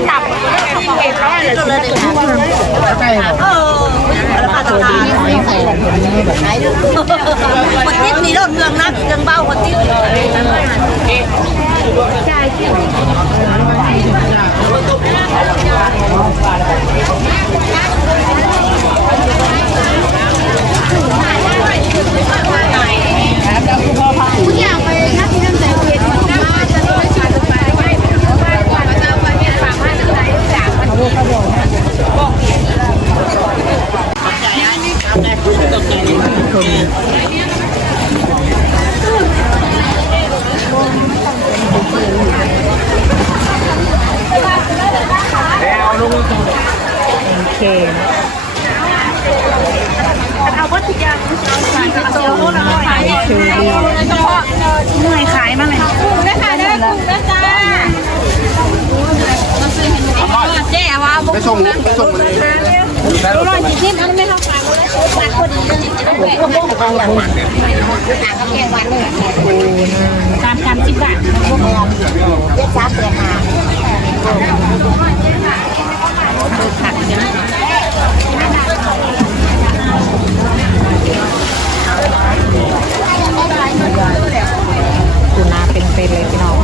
ตัวตับเก็บร้อยเลยเลยเออแล้วก็ตัวดีหอยแคนดูคนติดนี่รถเมืองนักเมืองเบ้าคนติดโอเค เอาวัตถุดิบเอาสารโซ่แล้ว ก็ขายเชอรี่เฉพาะหน่วยขายมาเลยกุ้งนะค่ะเด้อกุ้งนะจ้าเจ๊ว่าบุกส่งไปส่งมาเลยร้อยสี่สิบอันไม่เท่ากันตามกันสิบบาทเจ็ดสามเดือนหาผักเนี่ยปูนาเป็นเป็นเลยพี่น้อง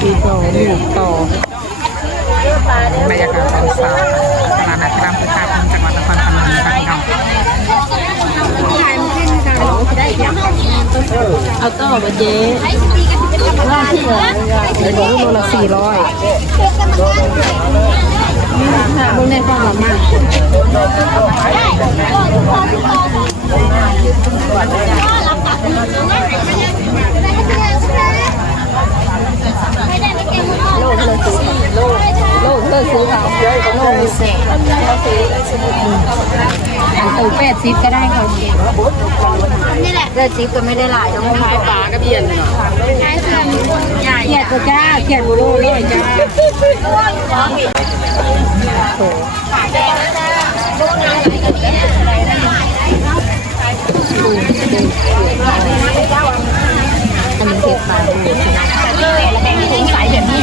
ปีโต หมูโตบรรยากาศตอนเช้าตลาดนัดรามพุทธาคมจังหวัดนครพนมค่ะพี่น้องเอาต่อมาเจ๊ว่าที่เหลือเดี๋ยวโลละสี่ร้อยมึงในความหวังมากโลกเลยซื้อโลก โลกเลยซื้อเขาโลมีเศษอันตัวแปดซิปก็ได้ค่ะนี่แหละเดือนสิปก็ไม่ได้หลายต้องมีปลาก็เบียนใช้เสื้อใหญ่เขียดก็จ้าเขียดโลเลยจ้าโอ้โหนนี้เห็ดปลาดูสินะ เลยแล้วแบ่งถุงใสแบบนี้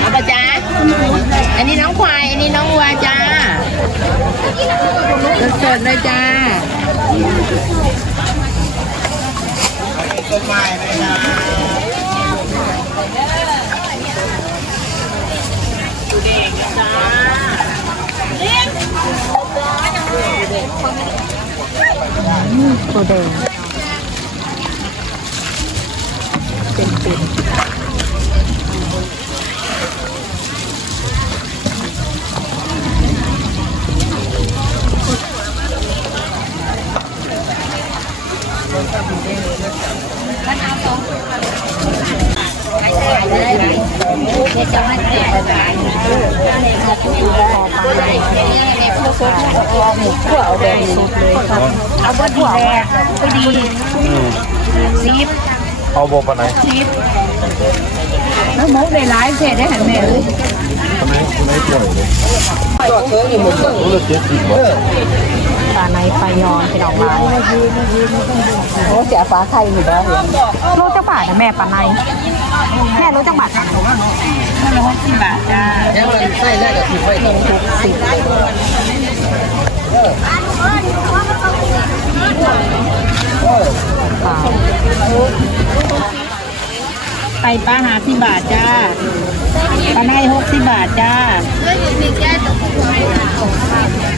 เอาปะจ้า อันนี้น้องควาย อันนี้น้องวัวจ้าสดๆเลยจ้าตัวแดงเป็นเป็น จะไม่แตกใจ เอาหมูขั่วเอาแบบนี้เอาบดหัวก็ดีซีฟเอาโบปานไหนซีฟแล้วมูได้ายเศษได้หันแม่เลยทำไมไม่ปล่อยเลยก็เคยอยู่หมดเลยเจ็ดสิบบาทปลาในปลายอนพี่น้องมาโอ้เสียฟ้าไข่อยู่บ้านโลจักบาทนะแม่ปลาในแม่โลจักบาทนะ แม่โลหกสิบบาทจ้าแล้วมันใส่ได้กับที่ไว้ตรงทุกสิบไปปลาหาสิบบาทจ้าปลาในหกสิบบาทจ้า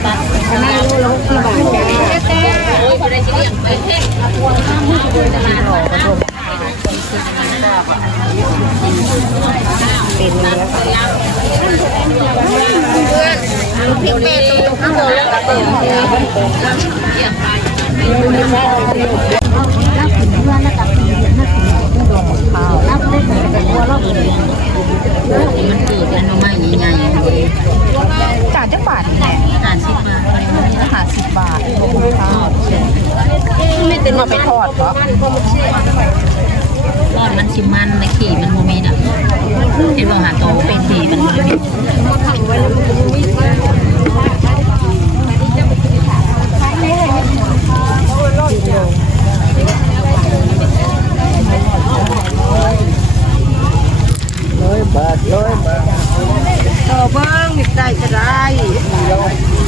ปลาในโลละหกสิบบาทจ้า เป็นเนื้อค่ะ มันเกิดเป็นมาใหญ่ใหญ่จ่านจักบาทแม่หาสิบบาทหาสิบบาทข้าวไม่เป็นมาไปทอดเหรอรอดมันชิมมันในขี่มันโมมีน่ะเห็นบอกหาโตเป็นขี่มันบ่มี ร้อยบาทร้อยบาทต่อเบิ้งได้ก็ได้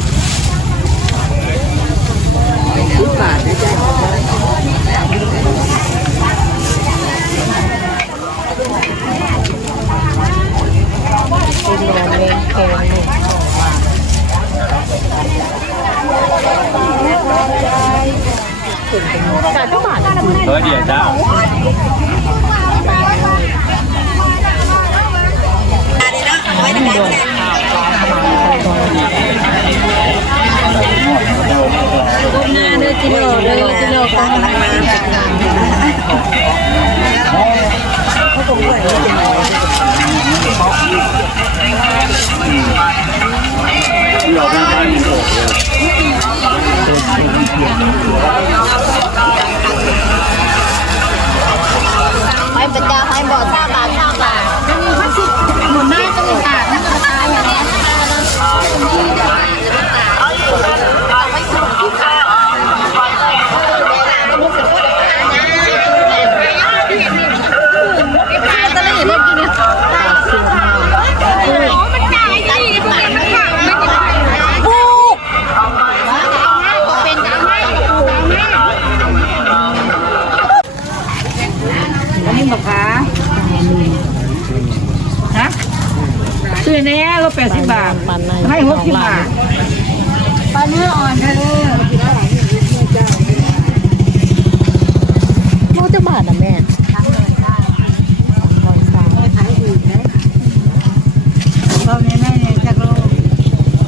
ซื้อแน่เราแปดสิบบาท ให้หกสิบบาทปลาเนื้ออ่อนเธอโลจะบาทนะแม่ทั้งเลยค่ะสองสามเราเนี่ยแม่เนี่ยจากโล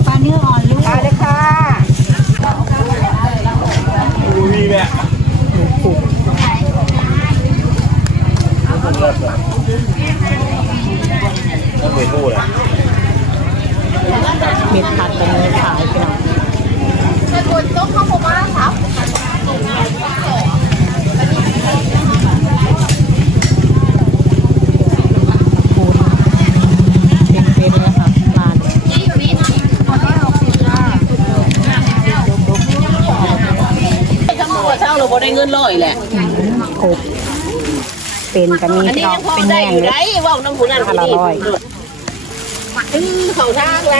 ปลาเนื้ออ่อนลูกไปเลยค่ะดูนี่แหละต้องไปพูดอะเม็ดผัดเป็นเม็ดขายพี่น้องปูนเป็นๆนะคะร้านเช่าเราบ่ได้เงินร้อยแหละกบ เป็นกันนี้พี่น้องเป็นแห้งเลยว่าน้ำผู้นั้นอันละร้อยอือเขาทางไร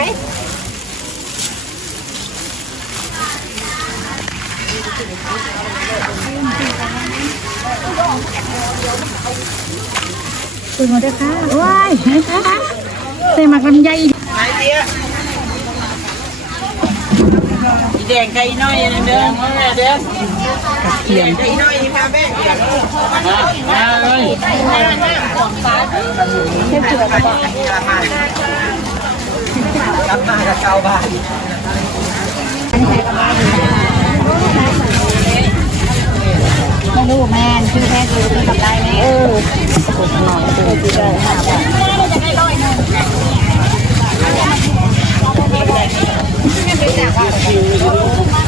ซื้อมาด้วยค่ะว้ายใส่หมักลำไย แดงไก่น้อยนเด้อแม่เด้อกระเทียมไก่น้อยนี่พาแม่เดี๋ยวมาเลยกลับมากับเก้าบาทไม่รู้แม่ชื่อแท้คือทำได้ไหมเออหน่อยคือได้ห้าบาท คือมันเป็นอ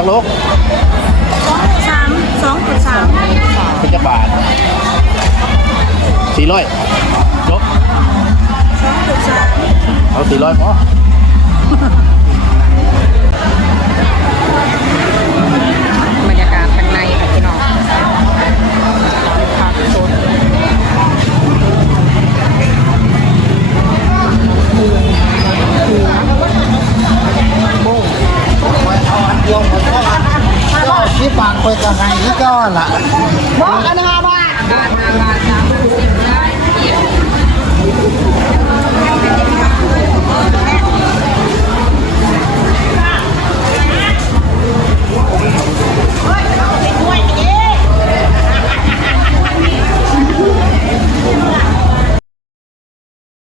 จังโลกสามสองจุดสามเป็นจักบาทสี่ร้อยจบสองจุดสามเอาสี่ร้อยพอ คุยกันไงก็ละบอกนะคะ